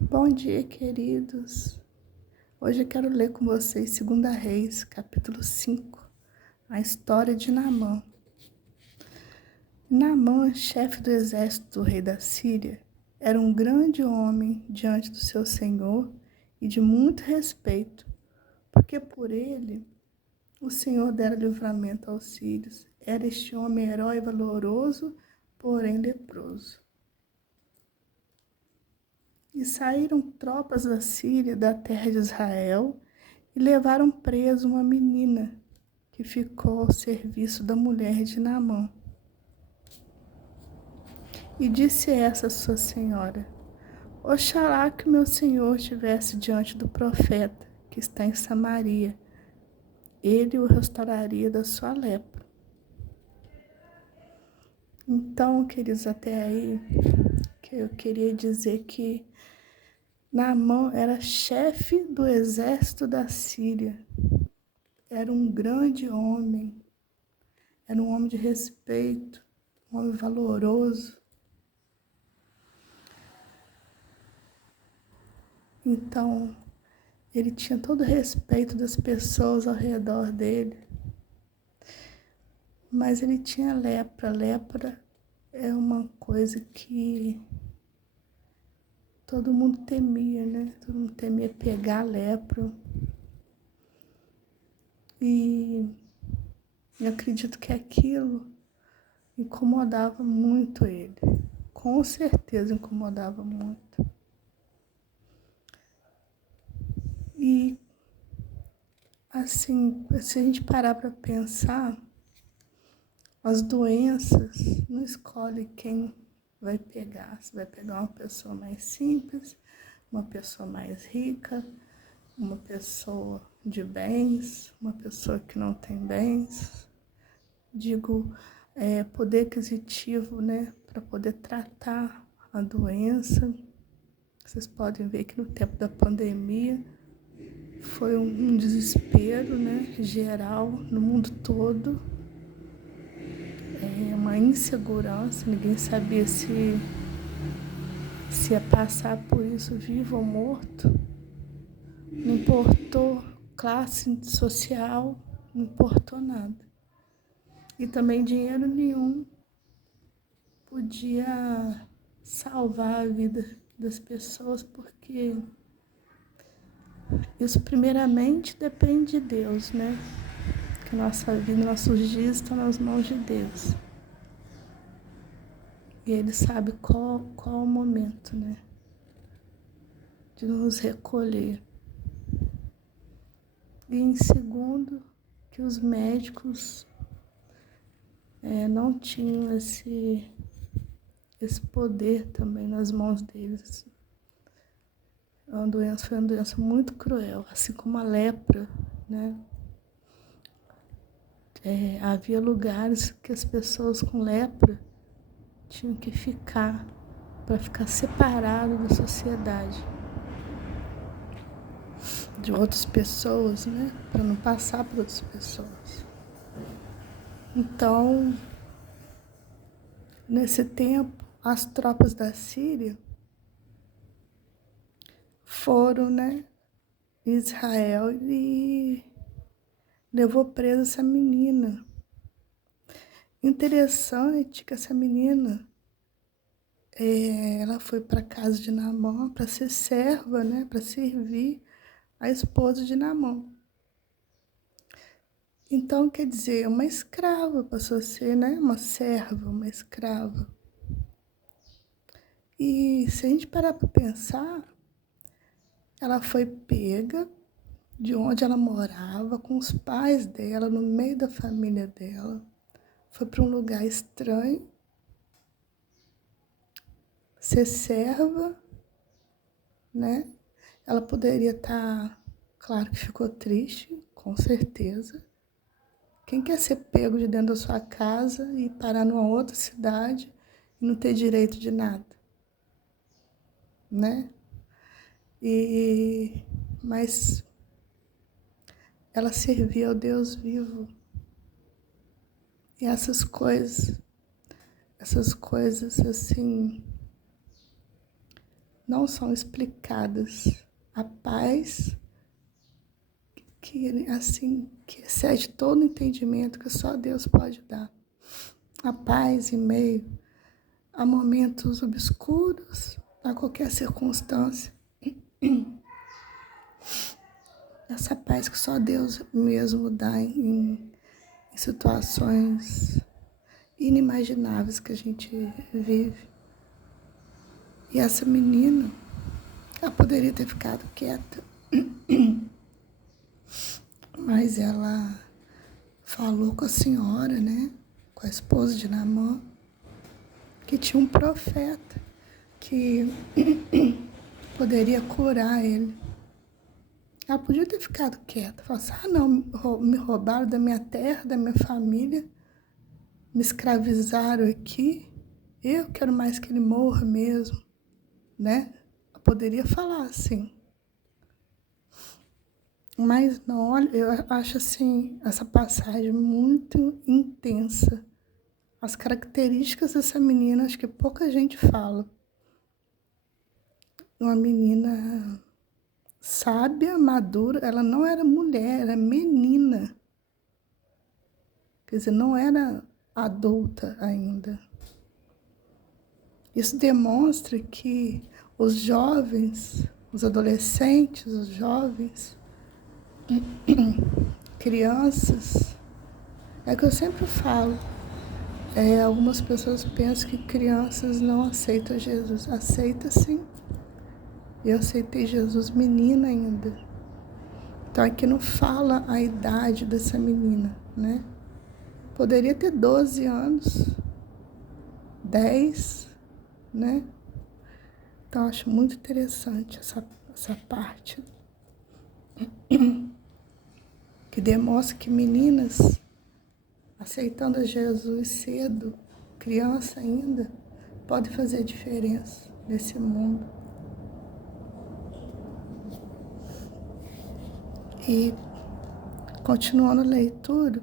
Bom dia, queridos. Hoje eu quero ler com vocês 2 Reis, capítulo 5, a história de Naamã. Naamã, chefe do exército do rei da Síria, era um grande homem diante do seu senhor e de muito respeito, porque por ele o Senhor dera livramento aos sírios. Era este homem herói valoroso, porém leproso. E saíram tropas da Síria, da terra de Israel, e levaram preso uma menina que ficou ao serviço da mulher de Naamã. E disse essa sua senhora: Oxalá que o meu senhor estivesse diante do profeta que está em Samaria. Ele o restauraria da sua lepra. Então, queridos, até aí, que eu queria dizer que Naamã era chefe do exército da Síria. Era um grande homem. Era um homem de respeito, um homem valoroso. Então, ele tinha todo o respeito das pessoas ao redor dele. Mas ele tinha lepra. Lepra é uma coisa que todo mundo temia, né? Todo mundo temia pegar a lepra. E eu acredito que aquilo incomodava muito ele. Com certeza incomodava muito. E, assim, se a gente parar para pensar, as doenças não escolhem quem vai pegar. Você vai pegar uma pessoa mais simples, uma pessoa mais rica, uma pessoa de bens, uma pessoa que não tem bens. Digo, poder aquisitivo, né, para poder tratar a doença. Vocês podem ver que no tempo da pandemia foi um desespero, né, geral no mundo todo. Uma insegurança, ninguém sabia se ia passar por isso vivo ou morto. Não importou classe social, não importou nada. E também dinheiro nenhum podia salvar a vida das pessoas, porque isso primeiramente depende de Deus, né? Que nossa vida, nossos dias estão nas mãos de Deus. E Ele sabe qual o momento, né? De nos recolher. E em segundo, que os médicos não tinham esse poder também nas mãos deles. Foi uma doença muito cruel, assim como a lepra, né? Havia lugares que as pessoas com lepra tinham que ficar, para ficar separado da sociedade, de outras pessoas, né? Para não passar para outras pessoas. Então, nesse tempo, as tropas da Síria foram, né, em Israel e levou presa essa menina. Interessante que essa menina, ela foi para a casa de Naamã para ser serva, né, para servir a esposa de Naamã. Então, quer dizer, uma escrava passou a ser, né, uma serva, uma escrava. E se a gente parar para pensar, ela foi pega de onde ela morava, com os pais dela, no meio da família dela. Foi para um lugar estranho, ser serva, né? Ela poderia estar, claro que ficou triste, com certeza. Quem quer ser pego de dentro da sua casa e parar numa outra cidade e não ter direito de nada, né? Mas ela servia ao Deus vivo. E essas coisas assim, não são explicadas. A paz que, assim, que excede todo o entendimento que só Deus pode dar. A paz em meio a momentos obscuros, a qualquer circunstância. Essa paz que só Deus mesmo dá em situações inimagináveis que a gente vive. E essa menina, ela poderia ter ficado quieta, mas ela falou com a senhora, né, com a esposa de Naamã, que tinha um profeta que poderia curar ele. Ela podia ter ficado quieta, falar assim, não, me roubaram da minha terra, da minha família, me escravizaram aqui, eu quero mais que ele morra mesmo, né? Ela poderia falar assim. Mas não, olha, eu acho assim, essa passagem muito intensa. As características dessa menina, acho que pouca gente fala. Uma menina sábia, madura, ela não era mulher, era menina. Quer dizer, não era adulta ainda. Isso demonstra que os jovens, os adolescentes, os jovens, crianças, é que eu sempre falo, algumas pessoas pensam que crianças não aceitam Jesus. Aceita sim. Eu aceitei Jesus menina ainda. Então aqui não fala a idade dessa menina, né? Poderia ter 12 anos, 10, né? Então acho muito interessante essa parte. Que demonstra que meninas aceitando a Jesus cedo, criança ainda, pode fazer diferença nesse mundo. E, continuando a leitura,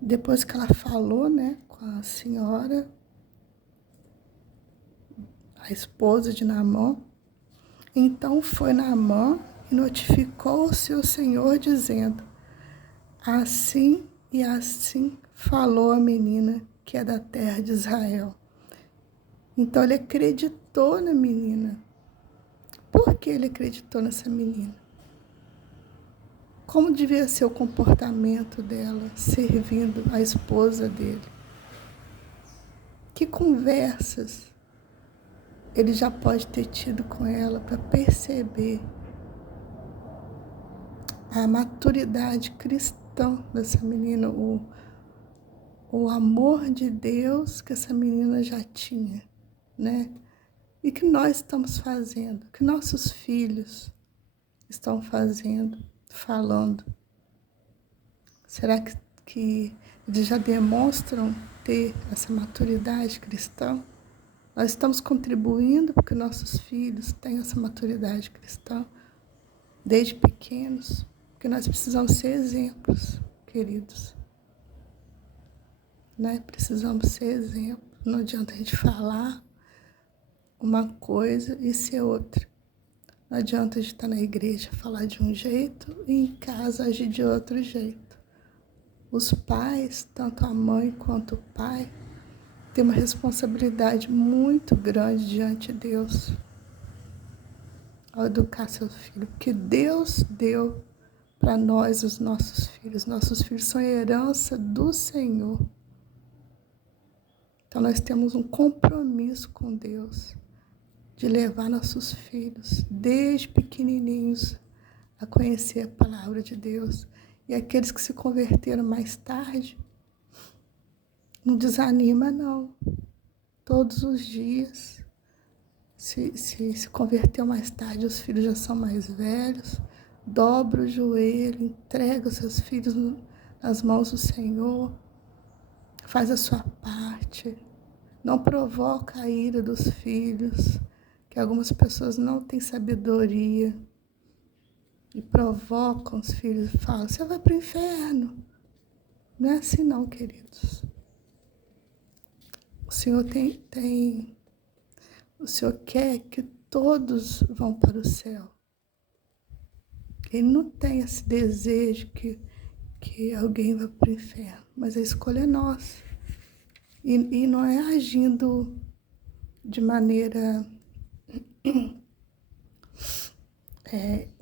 depois que ela falou, né, com a senhora, a esposa de Naamã, então foi Naamã e notificou o seu senhor, dizendo, assim e assim falou a menina que é da terra de Israel. Então ele acreditou na menina. Por que ele acreditou nessa menina? Como devia ser o comportamento dela servindo a esposa dele? Que conversas ele já pode ter tido com ela para perceber a maturidade cristã dessa menina, o amor de Deus que essa menina já tinha, né? E que nós estamos fazendo, que nossos filhos estão fazendo, falando. Será que eles já demonstram ter essa maturidade cristã? Nós estamos contribuindo para que nossos filhos tenham essa maturidade cristã desde pequenos, porque nós precisamos ser exemplos, queridos. Né? Precisamos ser exemplos. Não adianta a gente falar uma coisa e ser outra. Não adianta a gente estar na igreja falar de um jeito e em casa agir de outro jeito. Os pais, tanto a mãe quanto o pai, têm uma responsabilidade muito grande diante de Deus ao educar seus filhos, porque Deus deu para nós os nossos filhos. Nossos filhos são herança do Senhor. Então nós temos um compromisso com Deus de levar nossos filhos, desde pequenininhos, a conhecer a palavra de Deus. E aqueles que se converteram mais tarde, não desanima não. Todos os dias, se converteu mais tarde, os filhos já são mais velhos, dobra o joelho, entrega os seus filhos nas mãos do Senhor, faz a sua parte, não provoca a ira dos filhos, que algumas pessoas não têm sabedoria e provocam os filhos e falam, você vai para o inferno. Não é assim não, queridos. O Senhor O Senhor quer que todos vão para o céu. Ele não tem esse desejo que alguém vá para o inferno, mas a escolha é nossa. E não é agindo de maneira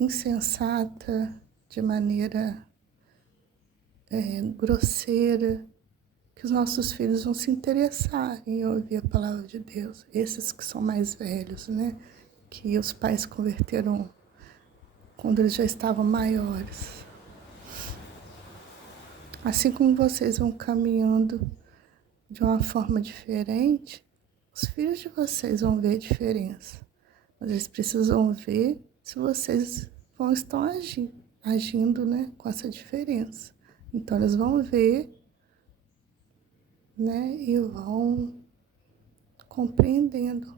insensata, de maneira grosseira, que os nossos filhos vão se interessar em ouvir a palavra de Deus. Esses que são mais velhos, né? Que os pais converteram quando eles já estavam maiores. Assim como vocês vão caminhando de uma forma diferente, os filhos de vocês vão ver a diferença. Mas eles precisam ver se vocês estão agindo, né, com essa diferença. Então, eles vão ver, né, e vão compreendendo.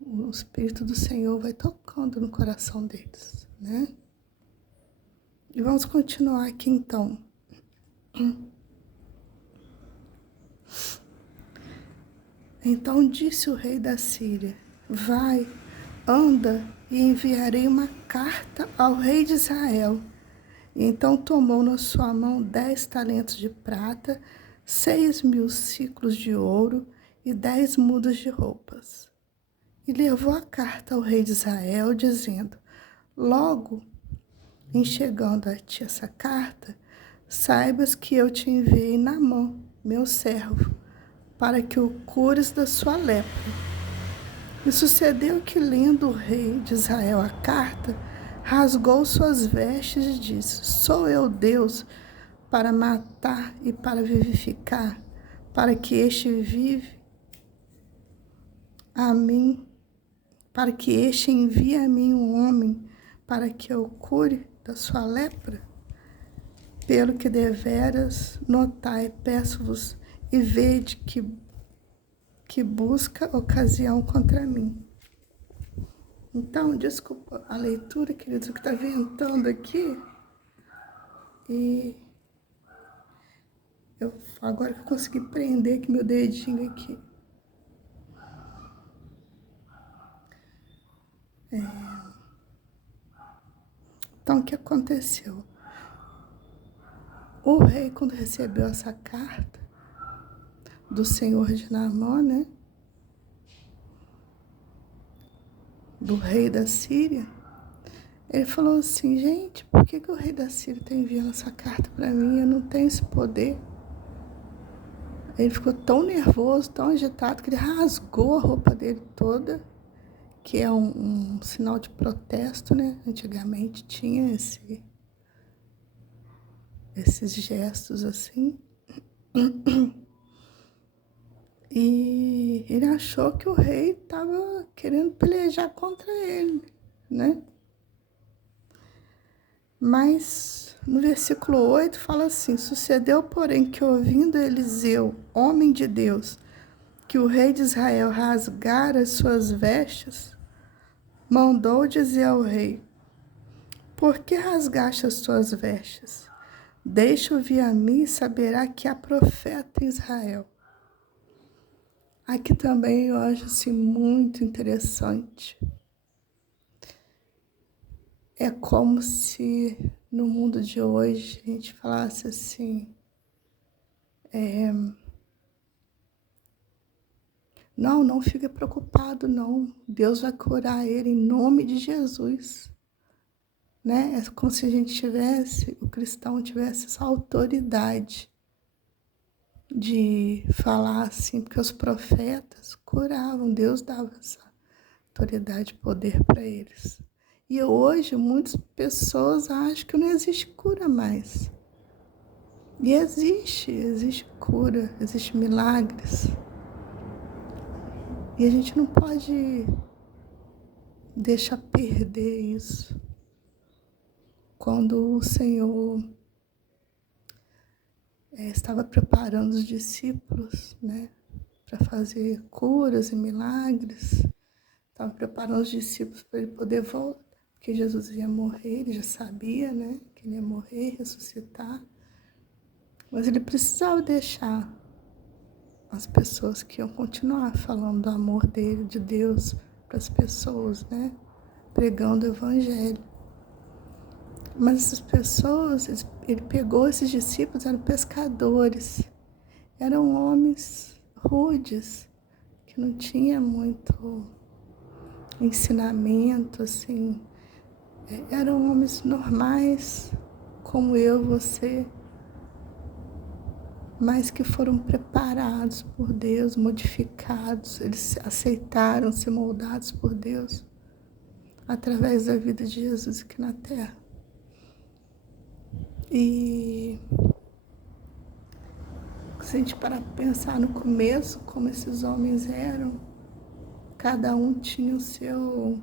O Espírito do Senhor vai tocando no coração deles, né? E vamos continuar aqui, então. Então disse o rei da Síria: vai, anda, e enviarei uma carta ao rei de Israel. E então tomou na sua mão 10 talentos de prata, 6.000 siclos de ouro e 10 mudas de roupas. E levou a carta ao rei de Israel, dizendo: logo em chegando a ti essa carta, saibas que eu te enviei Naamã, meu servo, para que o cures da sua lepra. E sucedeu que, lendo o rei de Israel a carta, rasgou suas vestes e disse: sou eu Deus para matar e para vivificar, para que este vive a mim, para que este envie a mim um homem, para que eu cure da sua lepra? Pelo que deveras notai, peço-vos, e vede que busca ocasião contra mim. Então, desculpa a leitura, queridos, que está ventando aqui. E agora que eu consegui prender aqui meu dedinho aqui. Então, o que aconteceu? O rei, quando recebeu essa carta do senhor de Naamã, né? Do rei da Síria, ele falou assim: gente, por que o rei da Síria está enviando essa carta para mim? Eu não tenho esse poder. Ele ficou tão nervoso, tão agitado, que ele rasgou a roupa dele toda, que é um sinal de protesto, né? Antigamente tinha esses gestos assim. E ele achou que o rei estava querendo pelejar contra ele, né? Mas no versículo 8 fala assim: sucedeu, porém, que ouvindo Eliseu, homem de Deus, que o rei de Israel rasgara as suas vestes, mandou dizer ao rei: por que rasgaste as tuas vestes? Deixa-o vir a mim e saberá que há profeta em Israel. Aqui também eu acho assim, muito interessante. É como se no mundo de hoje a gente falasse assim: não fique preocupado, não. Deus vai curar ele em nome de Jesus. Né? É como se a gente tivesse, o cristão tivesse essa autoridade de falar assim, porque os profetas curavam, Deus dava essa autoridade e poder para eles. E hoje muitas pessoas acham que não existe cura mais. E existe cura, existe milagres. E a gente não pode deixar perder isso. Quando o Senhor estava preparando os discípulos, né, para fazer curas e milagres, estava preparando os discípulos para ele poder voltar, porque Jesus ia morrer, ele já sabia, né, que ele ia morrer, ressuscitar, mas ele precisava deixar as pessoas que iam continuar falando do amor dele, de Deus, para as pessoas, né? Pregando o evangelho. Mas essas pessoas, ele pegou esses discípulos, eram pescadores, eram homens rudes, que não tinha muito ensinamento, assim, eram homens normais, como eu, você, mas que foram preparados por Deus, modificados, eles aceitaram ser moldados por Deus, através da vida de Jesus aqui na Terra. E se a gente parar para pensar no começo, como esses homens eram, cada um tinha o seu,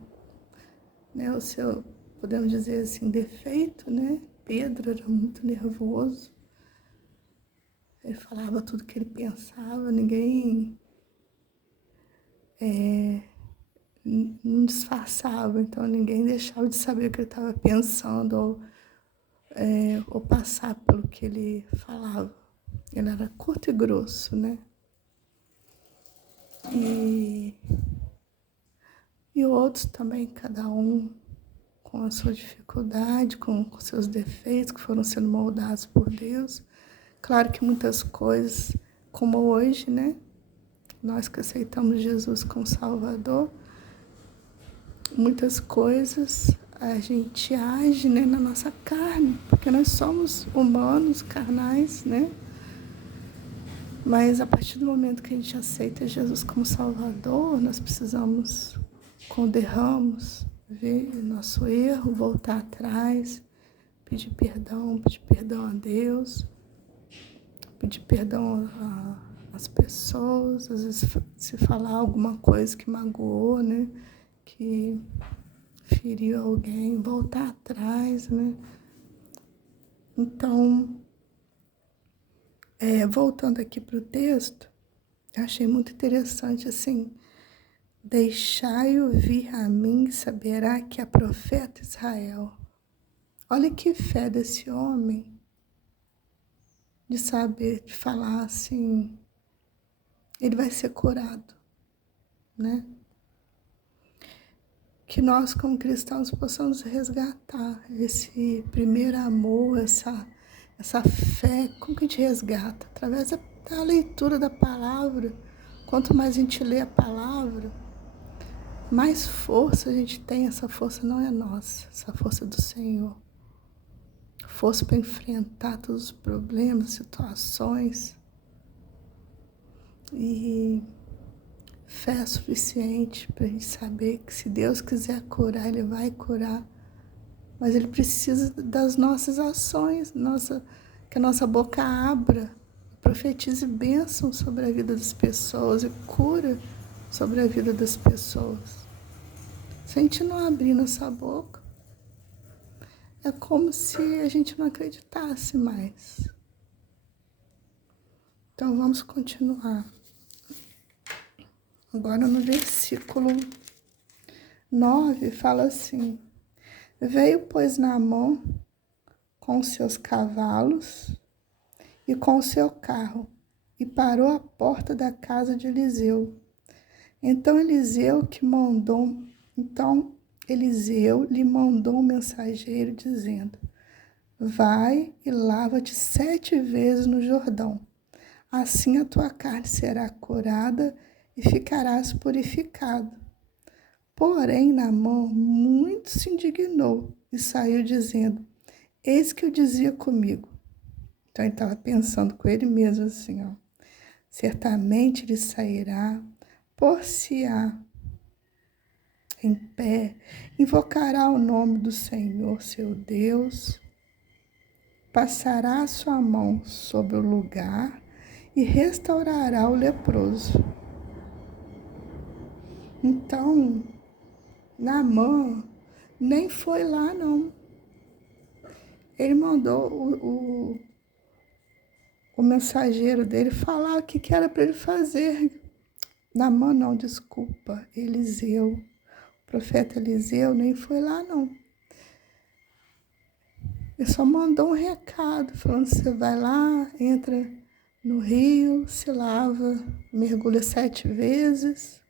podemos dizer assim, defeito, né? Pedro era muito nervoso, ele falava tudo que ele pensava, ninguém não disfarçava, então ninguém deixava de saber o que ele estava pensando ou passar pelo que ele falava. Ele era curto e grosso, né? E outros também, cada um com a sua dificuldade, com seus defeitos, que foram sendo moldados por Deus. Claro que muitas coisas, como hoje, né? Nós que aceitamos Jesus como Salvador, muitas coisas a gente age, né, na nossa carne, porque nós somos humanos, carnais, né? Mas a partir do momento que a gente aceita Jesus como Salvador, nós precisamos, quando erramos, ver nosso erro, voltar atrás, pedir perdão a Deus, pedir perdão às pessoas, às vezes se falar alguma coisa que magoou, né, que feriu alguém, voltar atrás, né. Então, voltando aqui para o texto, eu achei muito interessante, assim, deixai-o vir a mim, saberá que é profeta Israel. Olha que fé desse homem, de saber, de falar assim, ele vai ser curado, né? Que nós, como cristãos, possamos resgatar esse primeiro amor, essa fé. Como que a gente resgata? Através da leitura da palavra. Quanto mais a gente lê a palavra, mais força a gente tem. Essa força não é nossa, essa força é do Senhor. Força para enfrentar todos os problemas, situações. E fé suficiente para a gente saber que se Deus quiser curar, Ele vai curar. Mas Ele precisa das nossas ações, que a nossa boca abra, profetize bênção sobre a vida das pessoas e cura sobre a vida das pessoas. Se a gente não abrir nossa boca, é como se a gente não acreditasse mais. Então vamos continuar. Agora no versículo 9 fala assim: veio, pois, Naamã com seus cavalos e com seu carro, e parou à porta da casa de Eliseu. Então Eliseu lhe mandou um mensageiro, dizendo: vai e lava-te 7 vezes no Jordão. Assim a tua carne será curada e ficarás purificado. Porém, Naamã muito se indignou e saiu dizendo: eis que eu dizia comigo. Então ele estava pensando com ele mesmo assim, ó. Certamente ele sairá, por-se-á em pé, invocará o nome do Senhor, seu Deus, passará a sua mão sobre o lugar e restaurará o leproso. Então, Naamã nem foi lá, não. Ele mandou o mensageiro dele falar o que era para ele fazer. Naamã não, desculpa, Eliseu. O profeta Eliseu nem foi lá, não. Ele só mandou um recado, falando: você vai lá, entra no rio, se lava, mergulha 7 vezes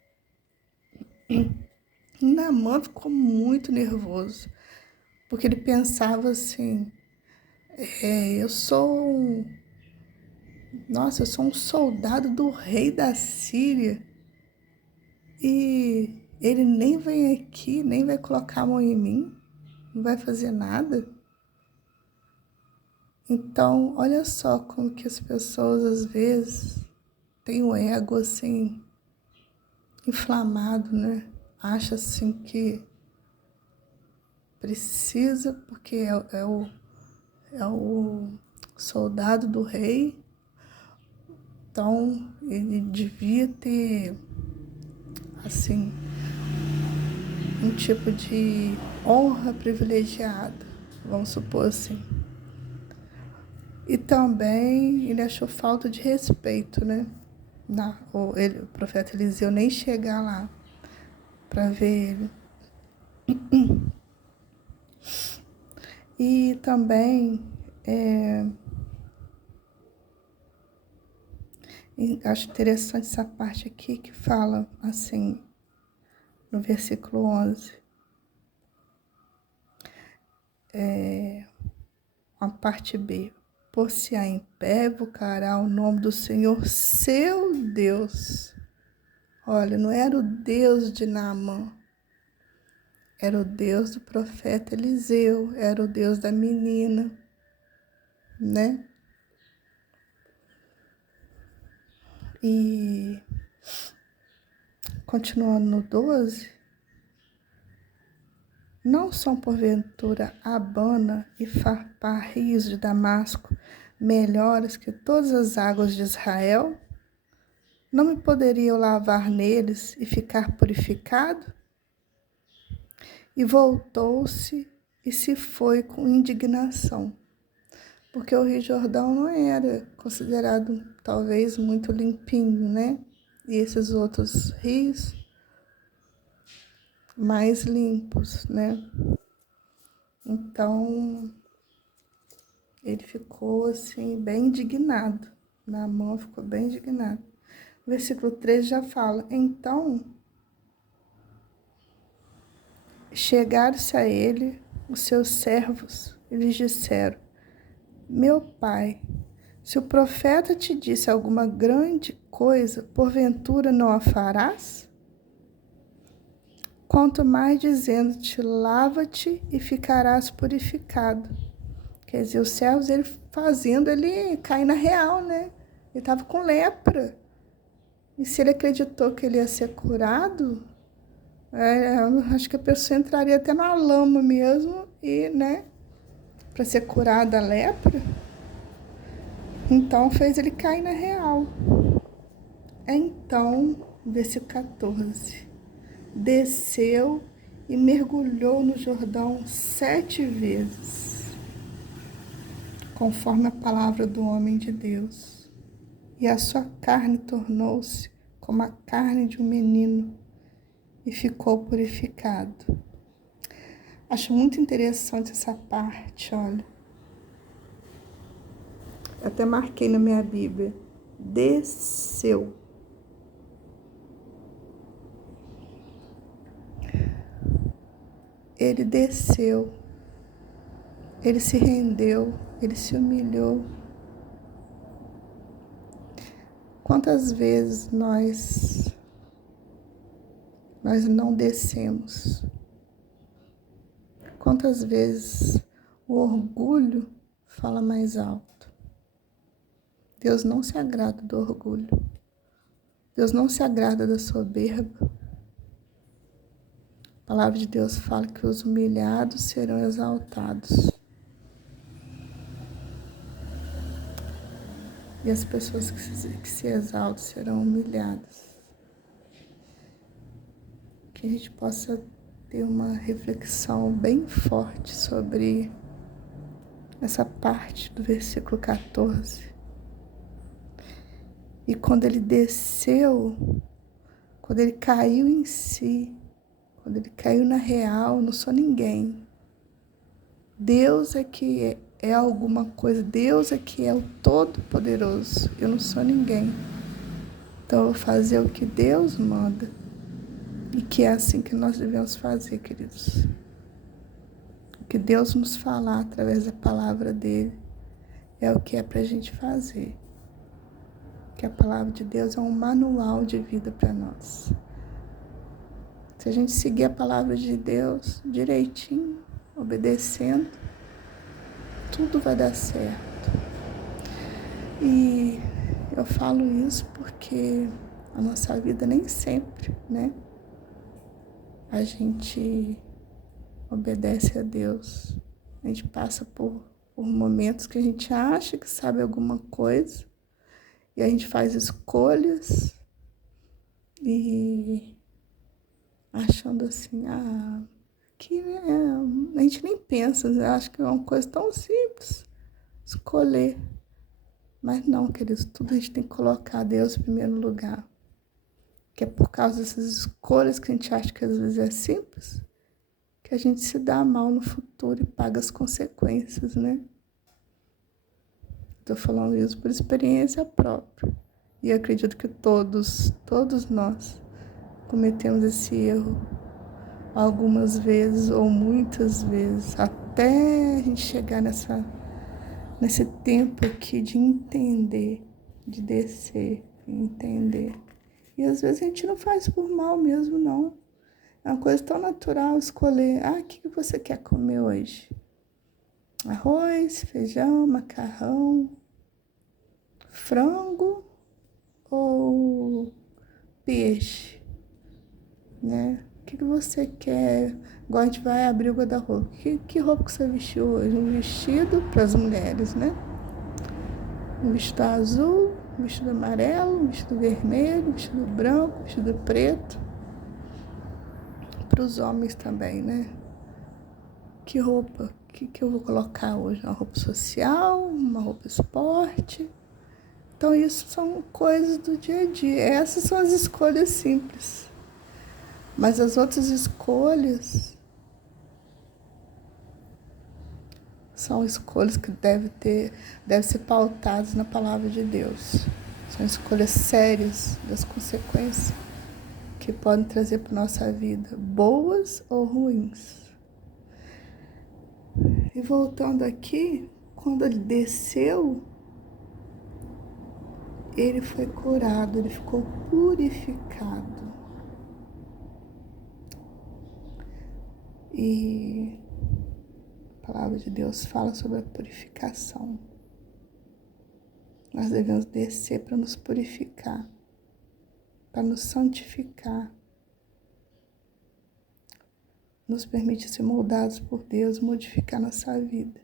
E Naamã ficou muito nervoso, porque ele pensava assim, eu sou um soldado do rei da Síria e ele nem vem aqui, nem vai colocar a mão em mim, não vai fazer nada. Então, olha só como que as pessoas às vezes têm o ego assim inflamado, né? Acha assim que precisa porque é o soldado do rei, então ele devia ter assim um tipo de honra privilegiada, vamos supor assim. E também ele achou falta de respeito, né? O profeta Eliseu nem chegar lá para ver ele. E também acho interessante essa parte aqui que fala assim, no versículo 11, a parte B. Por-se-á em pé, invocará o nome do Senhor, seu Deus. Olha, não era o Deus de Naamã, era o Deus do profeta Eliseu, era o Deus da menina, né? E continuando no 12, não são porventura Abana e Farpar, rios de Damasco, melhores que todas as águas de Israel? Não me poderia eu lavar neles e ficar purificado? E voltou-se e se foi com indignação, porque o Rio Jordão não era considerado talvez muito limpinho, né? E esses outros rios mais limpos, né? Então, ele ficou assim, bem indignado. Naamã ficou bem indignado. O versículo 13 já fala, então, chegaram-se a ele os seus servos e lhes disseram, meu pai, se o profeta te disse alguma grande coisa, porventura não a farás? Quanto mais dizendo-te, lava-te e ficarás purificado. Quer dizer, os servos, ele fazendo ele cair na real, né? Ele estava com lepra. E se ele acreditou que ele ia ser curado, acho que a pessoa entraria até na lama mesmo, e, né? Para ser curada da lepra. Então, fez ele cair na real. Então, versículo 14. Desceu e mergulhou no Jordão 7 vezes, conforme a palavra do homem de Deus. E a sua carne tornou-se como a carne de um menino e ficou purificado. Acho muito interessante essa parte, olha. Até marquei na minha Bíblia. Desceu. Ele desceu. Ele se rendeu. Ele se humilhou. Quantas vezes nós não descemos? Quantas vezes o orgulho fala mais alto? Deus não se agrada do orgulho. Deus não se agrada da soberba. A palavra de Deus fala que os humilhados serão exaltados. E as pessoas que se exaltam serão humilhadas. Que a gente possa ter uma reflexão bem forte sobre essa parte do versículo 14. E quando ele desceu, quando ele caiu em si, quando ele caiu na real, não sou ninguém. Deus é que é alguma coisa, Deus é que é o Todo-Poderoso. Eu não sou ninguém. Então eu vou fazer o que Deus manda. E que é assim que nós devemos fazer, queridos. O que Deus nos falar através da palavra dele é o que é para a gente fazer. Que a palavra de Deus é um manual de vida para nós. Se a gente seguir a palavra de Deus direitinho, obedecendo, tudo vai dar certo. E eu falo isso porque a nossa vida nem sempre, né? A gente obedece a Deus. A gente passa por momentos que a gente acha que sabe alguma coisa e a gente faz escolhas e achando assim, que a gente nem pensa, acha que é uma coisa tão simples, escolher. Mas não, queridos, tudo a gente tem que colocar Deus em primeiro lugar. Que é por causa dessas escolhas que a gente acha que às vezes é simples, que a gente se dá mal no futuro e paga as consequências, né? Estou falando isso por experiência própria. E acredito que todos nós cometemos esse erro algumas vezes ou muitas vezes, até a gente chegar nesse tempo aqui de entender, de descer, entender. E às vezes a gente não faz por mal mesmo, não. É uma coisa tão natural escolher, o que você quer comer hoje? Arroz, feijão, macarrão, frango ou peixe, né? O que você quer? Agora a gente vai abrir o guarda-roupa. Que roupa que você vestiu hoje? Um vestido para as mulheres, né? Um vestido azul, um vestido amarelo, um vestido vermelho, um vestido branco, um vestido preto. Para os homens também, né? Que roupa? Que eu vou colocar hoje? Uma roupa social? Uma roupa esporte? Então, isso são coisas do dia a dia. Essas são as escolhas simples. Mas as outras escolhas são escolhas que devem ser pautadas na palavra de Deus. São escolhas sérias das consequências que podem trazer para a nossa vida, boas ou ruins. E voltando aqui, quando ele desceu, ele foi curado, ele ficou purificado. E a palavra de Deus fala sobre a purificação. Nós devemos descer para nos purificar, para nos santificar. Nos permite ser moldados por Deus, modificar nossa vida.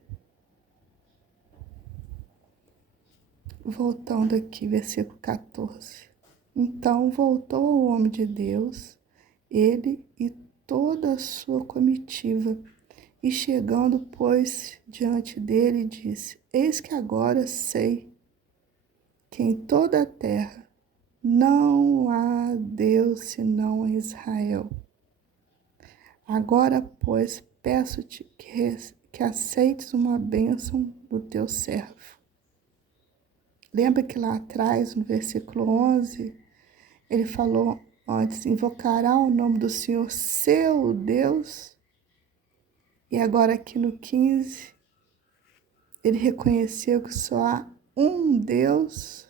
Voltando aqui, versículo 14. Então voltou ao homem de Deus, ele e toda a sua comitiva, e chegando, pôs diante dele, disse: Eis que agora sei que em toda a terra não há Deus senão em Israel. Agora, pois, peço-te que aceites uma bênção do teu servo. Lembra que lá atrás, no versículo 11, ele falou antes: invocará o nome do Senhor, seu Deus. E agora aqui no 15, ele reconheceu que só há um Deus.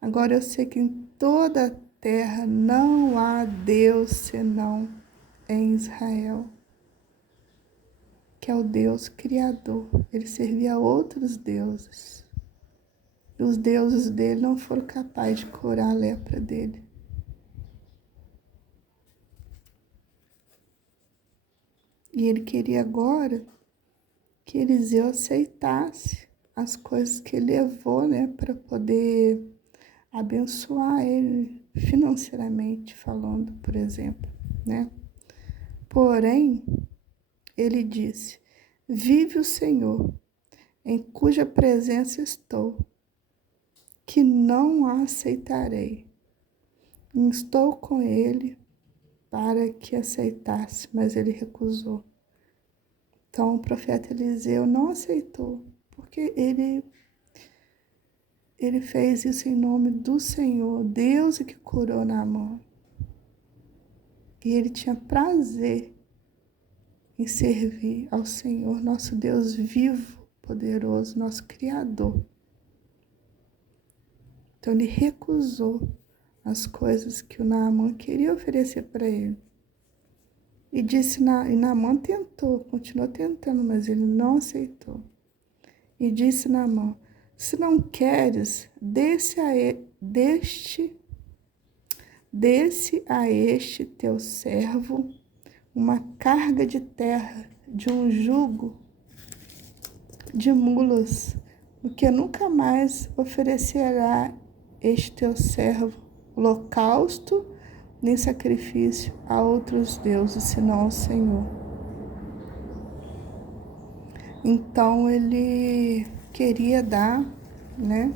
Agora eu sei que em toda a terra não há Deus senão em Israel, que é o Deus criador. Ele servia a outros deuses. E os deuses dele não foram capazes de curar a lepra dele. E ele queria agora que Eliseu aceitasse as coisas que ele levou, né, para poder abençoar ele financeiramente falando, por exemplo, né? Porém, ele disse: vive o Senhor, em cuja presença estou, que não a aceitarei. Estou com ele para que aceitasse, mas ele recusou. Então o profeta Eliseu não aceitou, porque ele fez isso em nome do Senhor, Deus é que curou Naamã. E ele tinha prazer em servir ao Senhor, nosso Deus vivo, poderoso, nosso Criador. Então ele recusou as coisas que o Naamã queria oferecer para ele. E Naamã tentou, continuou tentando, mas ele não aceitou. E disse Naamã: se não queres, desce a este teu servo uma carga de terra, de um jugo de mulas, porque nunca mais oferecerá este teu servo holocausto nem sacrifício a outros deuses, senão ao Senhor. Então ele queria dar, né,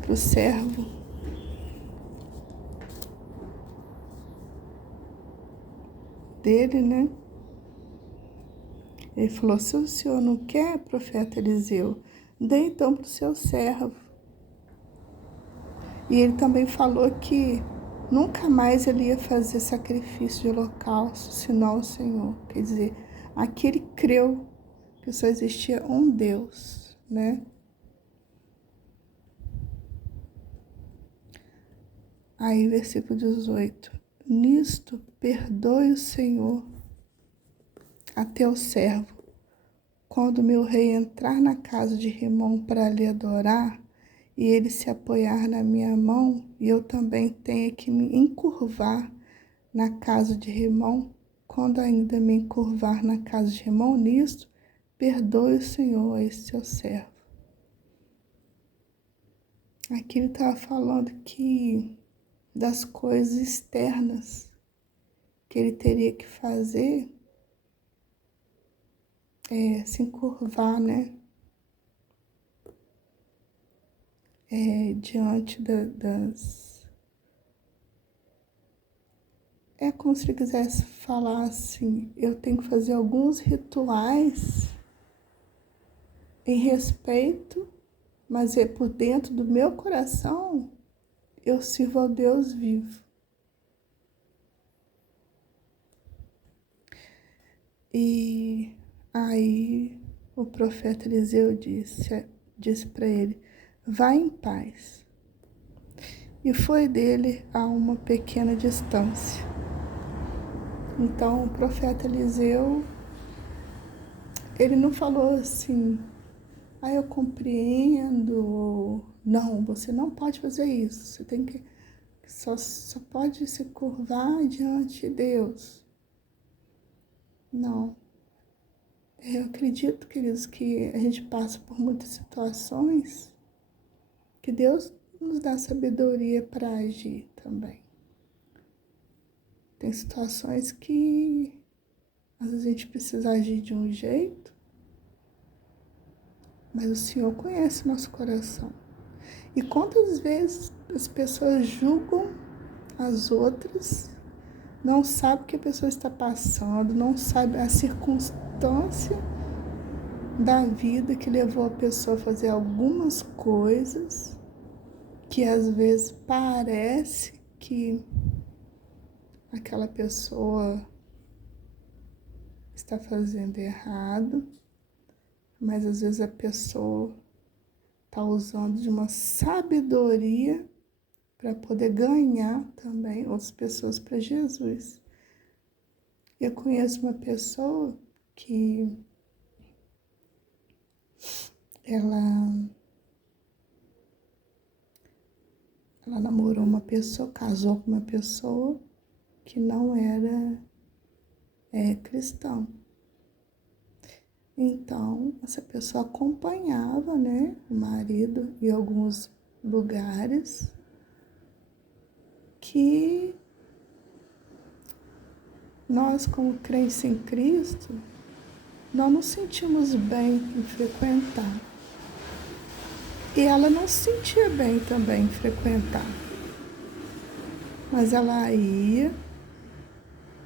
para o servo dele, né? Ele falou: se o senhor não quer, profeta Eliseu, dê então para o seu servo. E ele também falou que nunca mais ele ia fazer sacrifício de holocausto, senão ao Senhor. Quer dizer, aqui ele creu que só existia um Deus, né? Aí, versículo 18. Nisto, perdoe o Senhor a teu servo. Quando meu rei entrar na casa de Rimom para lhe adorar, e ele se apoiar na minha mão, e eu também tenha que me encurvar na casa de Rimom, quando ainda me encurvar na casa de Rimom, nisto, perdoe o Senhor a esse seu servo. Aqui ele estava falando que das coisas externas que ele teria que fazer, se encurvar, né? Diante das... É como se ele quisesse falar assim: eu tenho que fazer alguns rituais em respeito, mas por dentro do meu coração eu sirvo ao Deus vivo. E aí o profeta Eliseu disse para ele: vá em paz. E foi dele a uma pequena distância. Então o profeta Eliseu, ele não falou assim: eu compreendo. Não, você não pode fazer isso. Você tem que só pode se curvar diante de Deus. Não. Eu acredito, queridos, que a gente passa por muitas situações que Deus nos dá sabedoria para agir também. Tem situações que às vezes a gente precisa agir de um jeito, mas o Senhor conhece o nosso coração. E quantas vezes as pessoas julgam as outras, não sabem o que a pessoa está passando, não sabem a circunstância da vida que levou a pessoa a fazer algumas coisas que às vezes parece que aquela pessoa está fazendo errado, mas às vezes a pessoa está usando de uma sabedoria para poder ganhar também outras pessoas para Jesus. Eu conheço uma pessoa que ela namorou uma pessoa, casou com uma pessoa que não era cristão. Então, essa pessoa acompanhava, né, o marido em alguns lugares que nós, como crentes em Cristo, nós nos sentimos bem em frequentar. E ela não se sentia bem também em frequentar. Mas ela ia,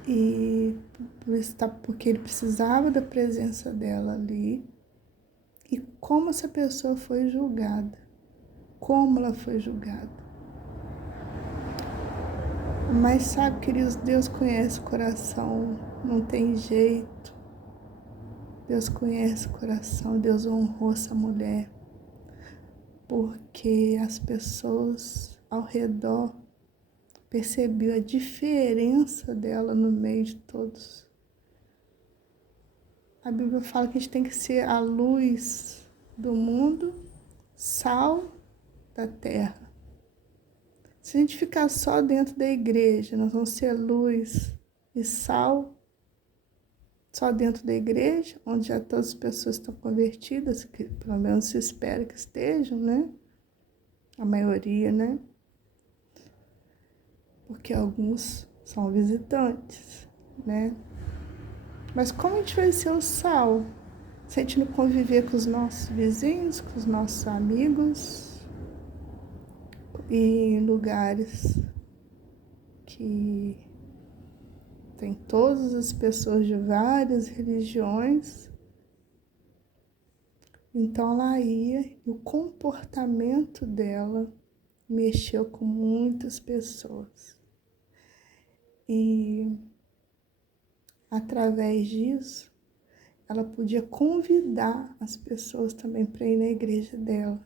e porque ele precisava da presença dela ali. E como essa pessoa foi julgada. Como ela foi julgada. Mas sabe, queridos, Deus conhece o coração, não tem jeito. Deus conhece o coração, Deus honrou essa mulher, porque as pessoas ao redor percebiam a diferença dela no meio de todos. A Bíblia fala que a gente tem que ser a luz do mundo, sal da terra. Se a gente ficar só dentro da igreja, nós vamos ser luz e sal só dentro da igreja, onde já todas as pessoas estão convertidas, que pelo menos se espera que estejam, né? A maioria, né? Porque alguns são visitantes, né? Mas como a gente vai ser o sal? Se a gente não conviver com os nossos vizinhos, com os nossos amigos, e em lugares que tem todas as pessoas de várias religiões, então ela ia e o comportamento dela mexeu com muitas pessoas. E através disso, ela podia convidar as pessoas também para ir na igreja dela.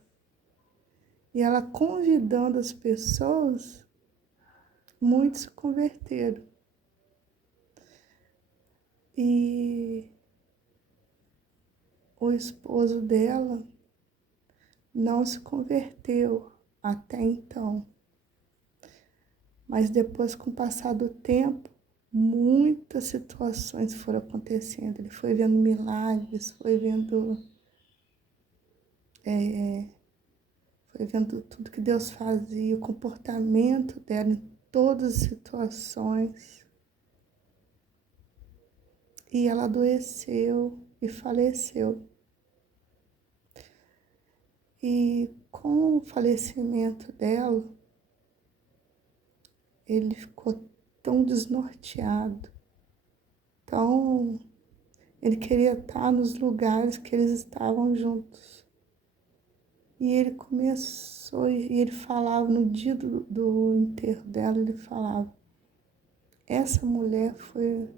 E ela convidando as pessoas, muitos se converteram. E o esposo dela não se converteu até então. Mas depois, com o passar do tempo, muitas situações foram acontecendo. Ele foi vendo milagres, foi vendo tudo que Deus fazia, o comportamento dela em todas as situações. E ela adoeceu e faleceu. E com o falecimento dela, ele ficou tão desnorteado, ele queria estar nos lugares que eles estavam juntos. E ele começou, e ele falava, no dia do enterro dela, ele falava, essa mulher foi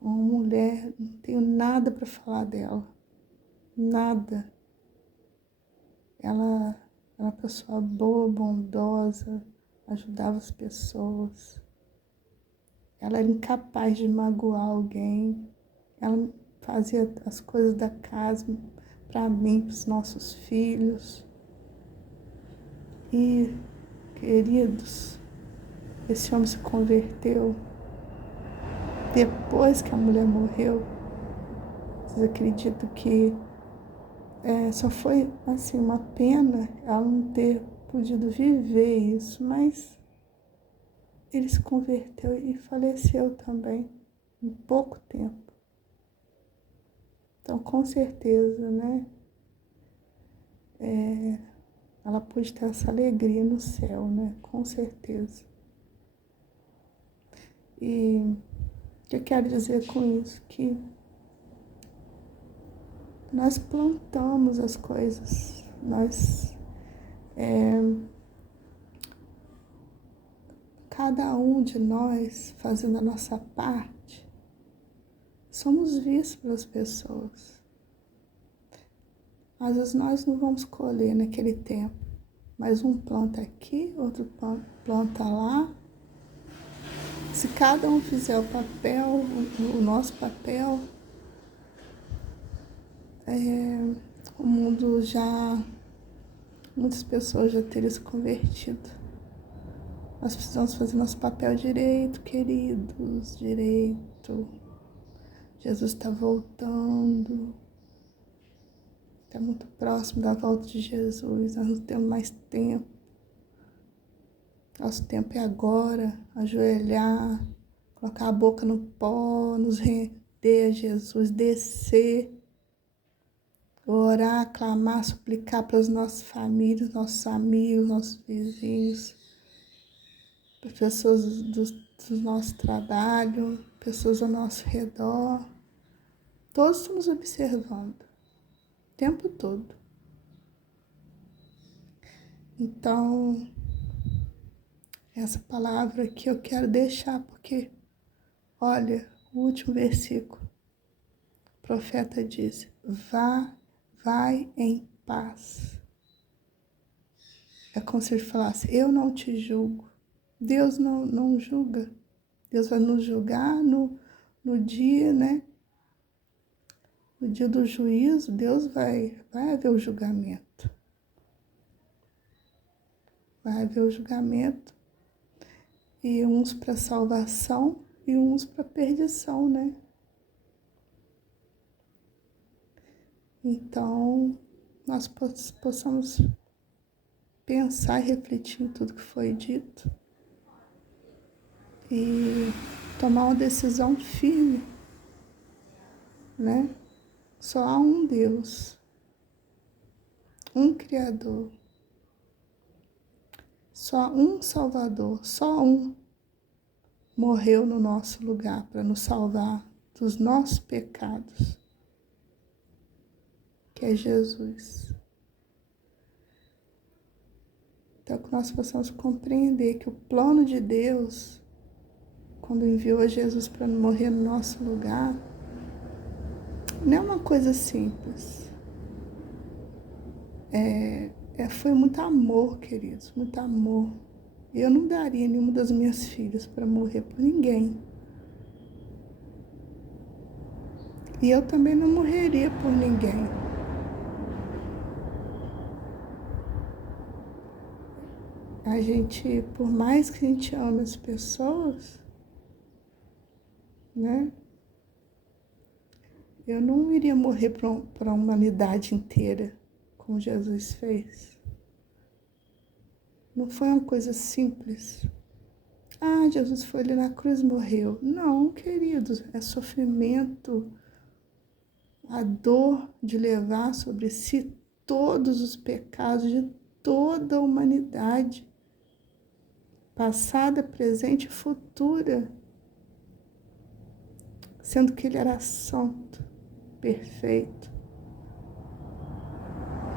uma mulher, não tenho nada para falar dela, nada. Ela era uma pessoa boa, bondosa, ajudava as pessoas. Ela era incapaz de magoar alguém. Ela fazia as coisas da casa para mim, para os nossos filhos. E, queridos, esse homem se converteu depois que a mulher morreu. Vocês acreditam que só foi assim uma pena ela não ter podido viver isso, mas ele se converteu e faleceu também em pouco tempo. Então, com certeza, né? Ela pôde ter essa alegria no céu, né? Com certeza. E o que eu quero dizer com isso? Que nós plantamos as coisas, cada um de nós fazendo a nossa parte, somos vistos pelas pessoas. Às vezes nós não vamos colher naquele tempo, mas um planta aqui, outro planta lá. Se cada um fizer o papel, o nosso papel, o mundo muitas pessoas já teriam se convertido. Nós precisamos fazer nosso papel direito, queridos, direito. Jesus está voltando. Está muito próximo da volta de Jesus. Nós não temos mais tempo. Nosso tempo é agora. Ajoelhar, colocar a boca no pó, nos render a Jesus, descer, orar, clamar, suplicar para as nossas famílias, nossos amigos, nossos vizinhos, para pessoas do nosso trabalho, pessoas ao nosso redor. Todos estamos observando, o tempo todo. Então, essa palavra que eu quero deixar, porque, olha, o último versículo, o profeta diz, vai em paz. É como se ele falasse, eu não te julgo. Deus não julga. Deus vai nos julgar no dia, né? No dia do juízo, Deus vai haver o julgamento. Vai haver o julgamento. E uns para salvação e uns para perdição, né? Então, nós possamos pensar e refletir em tudo que foi dito e tomar uma decisão firme, né? Só há um Deus, um Criador, só um Salvador, só um morreu no nosso lugar para nos salvar dos nossos pecados, que é Jesus. Então, que nós possamos compreender que o plano de Deus, quando enviou a Jesus para morrer no nosso lugar, não é uma coisa simples. Foi muito amor, queridos, muito amor. Eu não daria nenhuma das minhas filhas para morrer por ninguém. E eu também não morreria por ninguém. A gente, por mais que a gente ame as pessoas, né? Eu não iria morrer para a humanidade inteira, como Jesus fez. Não foi uma coisa simples. Ah, Jesus foi ali na cruz e morreu. Não, queridos, é sofrimento, a dor de levar sobre si todos os pecados de toda a humanidade, passada, presente e futura, sendo que ele era santo, perfeito.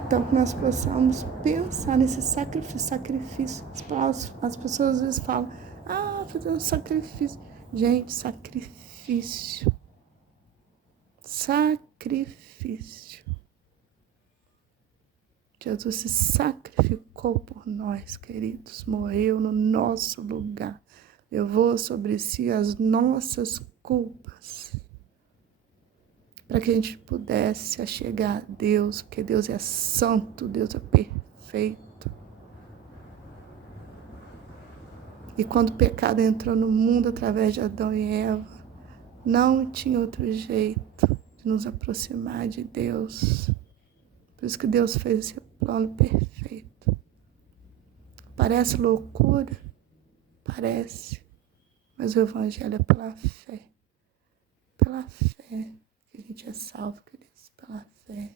Então, que nós possamos pensar nesse sacrifício. As pessoas às vezes falam, fazer um sacrifício. Gente, sacrifício. Sacrifício. Jesus se sacrificou por nós, queridos. Morreu no nosso lugar. Levou sobre si as nossas culpas, para que a gente pudesse se achegar a Deus, porque Deus é santo, Deus é perfeito. E quando o pecado entrou no mundo através de Adão e Eva, não tinha outro jeito de nos aproximar de Deus. Por isso que Deus fez esse plano perfeito. Parece loucura? Parece. Mas o Evangelho é pela fé. Pela fé que a gente é salvo, queridos. Pela fé.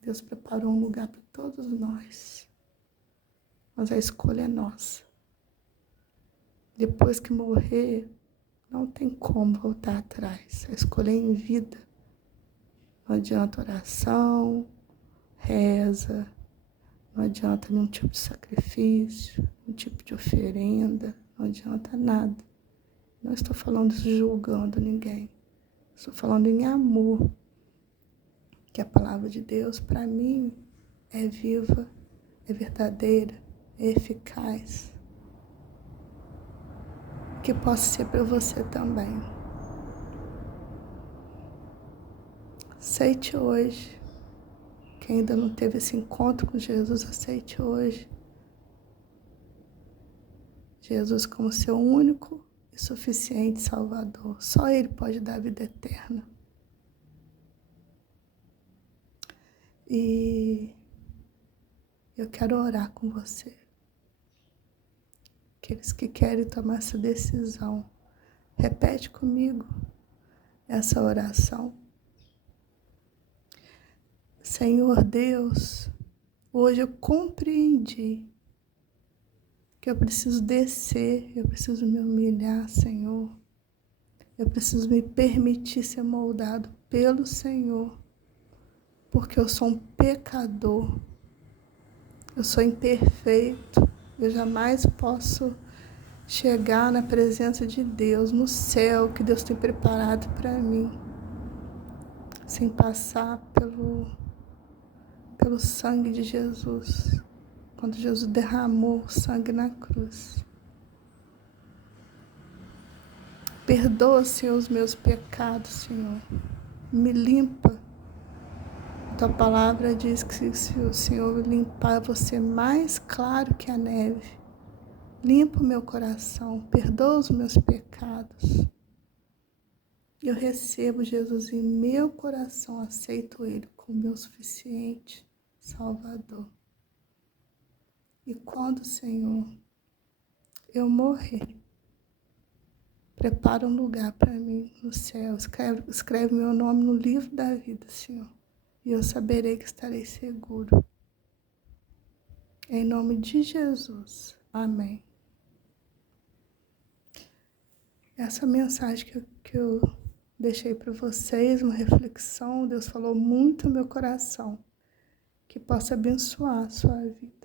Deus preparou um lugar para todos nós. Mas a escolha é nossa. Depois que morrer, não tem como voltar atrás. A escolha é em vida. Não adianta oração, reza, não adianta nenhum tipo de sacrifício, nenhum tipo de oferenda, não adianta nada. Não estou falando isso julgando ninguém. Estou falando em amor. Que a palavra de Deus, para mim, é viva, é verdadeira, é eficaz. Que possa ser para você também. Aceite hoje. Quem ainda não teve esse encontro com Jesus, aceite hoje. Jesus como seu único e suficiente Salvador. Só Ele pode dar a vida eterna. E eu quero orar com você. Aqueles que querem tomar essa decisão, repete comigo essa oração. Senhor Deus, hoje eu compreendi que eu preciso descer, eu preciso me humilhar, Senhor. Eu preciso me permitir ser moldado pelo Senhor, porque eu sou um pecador, eu sou imperfeito, Eu jamais posso chegar na presença de Deus, no céu que Deus tem preparado para mim, sem passar pelo sangue de Jesus, quando Jesus derramou o sangue na cruz. Perdoa, Senhor, os meus pecados, Senhor. Me limpa. Tua palavra diz que se o Senhor me limpar, eu vou ser mais claro que a neve. Limpa o meu coração, perdoa os meus pecados. Eu recebo Jesus em meu coração, aceito Ele como meu suficiente Salvador. E quando, Senhor, eu morrer, prepara um lugar para mim no céu. Escreve meu nome no livro da vida, Senhor. E eu saberei que estarei seguro. Em nome de Jesus. Amém. Essa mensagem que eu deixei para vocês, uma reflexão, Deus falou muito no meu coração, que possa abençoar a sua vida.